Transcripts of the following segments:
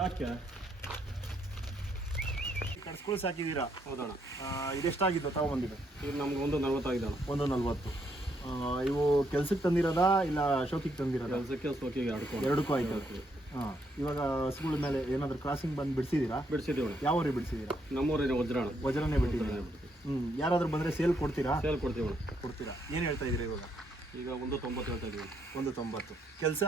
ಯಾಕೆ ಕಡ್ಸ್ಗಳು ಸಾಕಿದ್ದೀರಾ? ಹೌದಣ್ಣ. ಇದೆಷ್ಟಾಗಿದ್ದು ತಗೊಂಬಂದಿದ್ದು? ಇದು ನಮ್ಗೆ 140 ಆಗಿದ್ದಣ್ಣ. 140. ಇವು ಕೆಲ್ಸಕ್ಕೆ ತಂದಿರೋದಾ ಇಲ್ಲ ಶೋಕಿಗೆ ತಂದಿರೋದಾ? ಕೆಲಸಕ್ಕೆ ಸೋಕಿಗೆ ಎರಡಕ್ಕೂ ಆಯ್ತು. ಹಾಂ, ಇವಾಗ ಹಸುಗಳ ಮೇಲೆ ಏನಾದರೂ ಕ್ರಾಸಿಂಗ್ ಬಂದು ಬಿಡಿಸಿದ್ದೀರಾ? ಬಿಡಿಸಿದ್ದೀವಿ. ಯಾವ ಊರಿಗೆ ಬಿಡಿಸಿದ್ದೀರಾ? ನಮ್ಮೂರಿನ ವಜ್ರನೇ ಬಿಟ್ಟಿದ್ದೀರಾ? ಯಾರಾದರೂ ಬಂದರೆ ಸೇಲ್ ಕೊಡ್ತೀರಾ? ಸೇಲ್ ಕೊಡ್ತೀವಿ. ಕೊಡ್ತೀರಾ? ಏನು ಹೇಳ್ತಾ ಇದ್ದೀರಾ ಇವಾಗ? ಈಗ 190 ಹೇಳ್ತಾ ಇದ್ದೀವಿ. 190. ಕೆಲಸ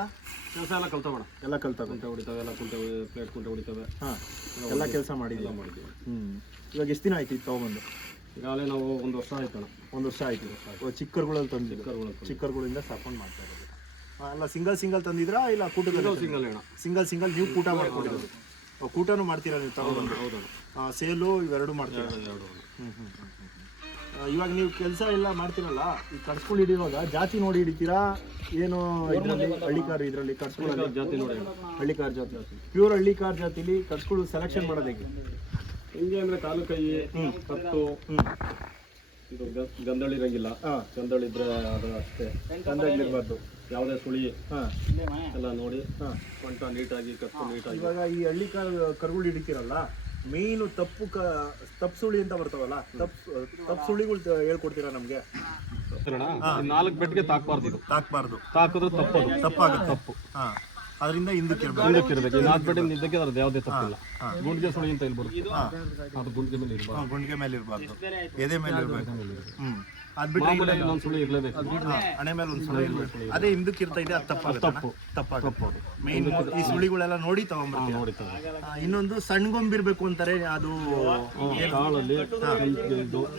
ಎಲ್ಲ ಕಲ್ತವಣ. ಎಲ್ಲ ಕಲ್ತಾವೆ. ಕುಂಟೆ ಹೊಡಿತಾವೆ, ಎಲ್ಲ ಕುಂಟೆ ಪ್ಲೇಟ್ ಕುಂಟೆ ಹೊಡಿತಾವೆ. ಹಾಂ, ಎಲ್ಲ ಕೆಲಸ ಮಾಡಿದ್ದೀವಿ. ಇವಾಗ ಎಷ್ಟು ದಿನ ಆಯ್ತು ಇದು ತೊಗೊಂಬಂದು? ಈಗಾಗಲೇ ನಾವು 1 ವರ್ಷ ಆಯ್ತಣ್ಣ. 1 ವರ್ಷ ಆಯ್ತು. ಚಿಕ್ಕರುಗಳಲ್ಲಿ ತಂದಿದ್ದು? ಚಿಕ್ಕರುಗಳಿಂದ ಸಾಕೊಂಡು ಮಾಡ್ತಾ ಇರೋದು. ಅಲ್ಲ, ಸಿಂಗಲ್ ತಂದಿದ್ರಾ ಇಲ್ಲ ಕೂಟದಲ್ಲಿ? ಸಿಂಗಲ್ ಅಣ್ಣ. ಸಿಂಗಲ್ ನೀವು ಕೂಟ ಮಾಡ್ಕೊಂಡಿರೋದು? ಕೂಟನೂ ಮಾಡ್ತೀರಾ ನೀವು ತಗೊಂಡು? ಹೌದಣ್ಣ. ಸೇಲು ಇವೆರಡು ಮಾಡ್ತೀರಾ? ಇವಾಗ ನೀವು ಕೆಲಸ ಎಲ್ಲ ಮಾಡ್ತೀರಲ್ಲ, ಈ ಕಡ್ಸ್ಕೊಂಡು ಹಿಡಿಯುವಾಗ ಜಾತಿ ನೋಡಿ ಹಿಡಿತೀರಾ ಏನು? ಇದರಲ್ಲಿ ಹಳ್ಳಿಕಾರು, ಇದರಲ್ಲಿ ಕಡ್ಸ್ಕೊಳ್ಳೋ ಜಾತಿ ನೋಡಿ, ಹಳ್ಳಿಕಾರ್ ಜಾತಿ, ಪ್ಯೂರ್ ಹಳ್ಳಿಕಾರ್ ಜಾತಿಲಿ ಕಡ್ಸ್ಕೊಂಡು ಸೆಲೆಕ್ಷನ್ ಮಾಡೋದು ಹೇಗೆ? ಹಿಂಗೆ ಅಂದರೆ ಕಾಲು ಕೈ ಕತ್ತು ಇದು ಗಂಧಳಿ ಇರಂಗಿಲ್ಲ. ಗಂಧಳಿ ಇದ್ರೆ ಅದು ಅಷ್ಟೇ, ಗಂಧಗಳಿರಬಾರ್ದು. ಯಾವುದೇ ಸುಳಿ ಎಲ್ಲ ನೋಡಿ ಸೊಂಟ ನೀಟಾಗಿ, ಕತ್ತು ನೀಟಾಗಿ. ಇವಾಗ ಈ ಹಳ್ಳಿಕಾರ್ ಕರುಗಳು ಹಿಡಿತೀರಲ್ಲ, ಮೇಯ್ನು ತಪ್ಪು ಸುಳಿ ಅಂತ ಬರ್ತಾವಲ್ಲ, ತಪ್ಪು ಸುಳಿಗಳು ಹೇಳ್ಕೊಡ್ತೀರಾ ನಮಗೆ? 4 ಬೆಟ್ಟಿಗೆ ತಾಕಬಾರ್ದು. ಇದು ತಾಕಬಾರ್ದು. ತಾಕಿದ್ರೆ ತಪ್ಪಾಗುತ್ತೆ. ತಪ್ಪು. ಹಾಂ, ಅದರಿಂದ ಹಿಂದಕ್ಕೆ ಇರಬೇಕು. 4 ಬೆಟ್ಟಿಂದ ಇದ್ದಕ್ಕೆ ಅದ್ರದ್ದು ಯಾವುದೇ ತಪ್ಪಿಲ್ಲ. ಗುಂಡಿಗೆ ಸುಳಿ ಅಂತ ಇಲ್ಲಿ ಬರುತ್ತೆ, ಅದು ಗುಂಡಿಗೆ ಮೇಲೆ ಇರಬಾರ್ದು. ಗುಂಡಿಗೆ ಮೇಲೆ ಇರಬಾರ್ದು, ಎದೆ ಮೇಲೆ ಇರಬೇಕು. ಮಾಮೂಲಿ ಇನ್ನೊಂದು ಸುಳಿ ಇರಲೇಬೇಕು. ಹಣೆ ಮೇಲೆ ಒಂದು ಸುಳಿ ಇರಬೇಕು. ಅದೇ ಹಿಂದಕ್ಕೆ ಇರ್ತಾ ಇದೆ, ಅದು ತಪ್ಪಾಗುತ್ತೆ. ಮೇನ್ ಈ ಸುಳಿಗಳೆಲ್ಲ ನೋಡಿ ತಗೊಂಡ್ಬರ್ತೀವಿ. ಇನ್ನೊಂದು ಸಣ್ಣಗೊಂಬಿರ್ಬೇಕು ಅಂತಾರೆ, ಅದು ಕಾಳಲ್ಲಿ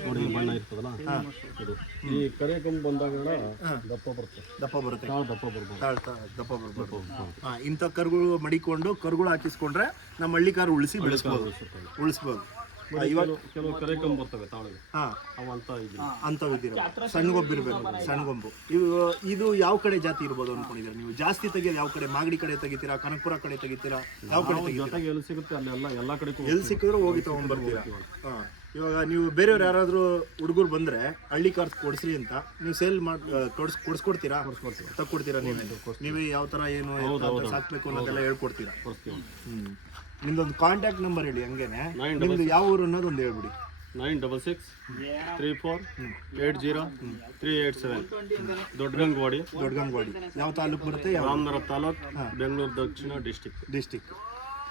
ನೋಡಿ ಬಣ್ಣ ಇರ್ತದಲ್ಲ, ಇದು ಈ ಕರೆ ಕೊಂಬು ಬಂದಾಗ ದಪ್ಪ ಬರುತ್ತೆ. ಕಾಳು ದಪ್ಪ ಬರ್ಬೋದು. ಇಂಥ ಕರುಗಳು ಮಡಿಕೊಂಡು ಕರುಗಳು ಹಾಕಿಸ್ಕೊಂಡ್ರೆ ನಮ್ಮ ಹಳ್ಳಿ ಕಾರು ಉಳಿಸ್ಬೋದು. ಇವಾಗ ಕೆಲವು ಕರೆ ಕೊಂಬು ಬರ್ತವೆ ತಾಳಿಗೆ, ಅಂತವಿದ್ದೀರ ಸಣ್ಣಗೊಂಬು. ಇದು ಯಾವ ಕಡೆ ಜಾತಿ ಇರ್ಬೋದು ಅನ್ಕೊಂಡಿದ್ದೀರಾ ನೀವು? ಜಾಸ್ತಿ ತೆಗಿಯೋದು ಯಾವ ಕಡೆ? ಮಾಗಡಿ ಕಡೆ ತೆಗಿತೀರಾ, ಕನಕಪುರ ಕಡೆ ತೆಗಿತೀರಾ? ಯಾವ ಕಡೆ ಜೊತೆಗೆ ಎಲ್ಲಿ ಸಿಗುತ್ತೆ ಅಲ್ಲೆಲ್ಲ ಎಲ್ಲ ಕಡೆ ಎಲ್ಲಿ ಸಿಕ್ಕಿದ್ರು ಹೋಗಿ ತಗೊಂಡ್ಬರ್ತೀರಾ? ಇವಾಗ ನೀವು ಬೇರೆಯವ್ರು ಯಾರಾದರೂ ಹುಡುಗರು ಬಂದರೆ ಹಳ್ಳಿ ಕಾರ್ಸ್ ಕೊಡಿಸ್ರಿ ಅಂತ ನೀವು ಸೇಲ್ ಕೊಡಿಸ್ಕೊಡ್ತೀರಾ? ತಕ್ಕೊಡ್ತೀರಾ? ನೀವೇ ಯಾವ ಥರ ಏನು ಸಾಕ್ಬೇಕು ಅನ್ನೋದೆಲ್ಲ ಹೇಳ್ಕೊಡ್ತೀರಾ? ನಿಮ್ದೊಂದು ಕಾಂಟ್ಯಾಕ್ಟ್ ನಂಬರ್ ಹೇಳಿ, ಹಂಗೇನೆ ನಿಮ್ದು ಯಾವ ಊರು ಅನ್ನೋದು ಒಂದು ಹೇಳ್ಬಿಡಿ. 9634803887. ದೊಡ್ಡಗಂಗವಾಡಿ. ಯಾವ ತಾಲೂಕು ಬರುತ್ತೆ? ರಾಮನಗರ ತಾಲೂಕು, ಬೆಂಗಳೂರು ದಕ್ಷಿಣ ಡಿಸ್ಟಿಕ್.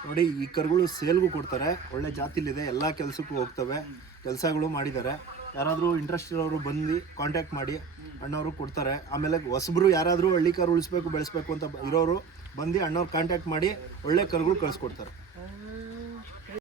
ನೋಡಿ, ಈ ಕರುಗಳು ಸೇಲ್ಗೂ ಕೊಡ್ತಾರೆ, ಒಳ್ಳೆ ಜಾತಿಲಿದೆ, ಎಲ್ಲ ಕೆಲಸಕ್ಕೂ ಹೋಗ್ತವೆ, ಕೆಲಸಗಳು ಮಾಡಿದ್ದಾರೆ. ಯಾರಾದರೂ ಇಂಟ್ರೆಸ್ಟ್ ಇರೋರು ಬಂದು ಕಾಂಟ್ಯಾಕ್ಟ್ ಮಾಡಿ, ಅಣ್ಣವರು ಕೊಡ್ತಾರೆ. ಆಮೇಲೆ ಹೊಸಬ್ರು ಯಾರಾದರೂ ಹಳ್ಳಿ ಕಾರು ಉಳಿಸ್ಬೇಕು ಬೆಳೆಸ್ಬೇಕು ಅಂತ ಇರೋರು ಬಂದು ಅಣ್ಣವ್ರು ಕಾಂಟ್ಯಾಕ್ಟ್ ಮಾಡಿ ಒಳ್ಳೆ ಕರುಗಳು ಕಳಿಸ್ಕೊಡ್ತಾರೆ.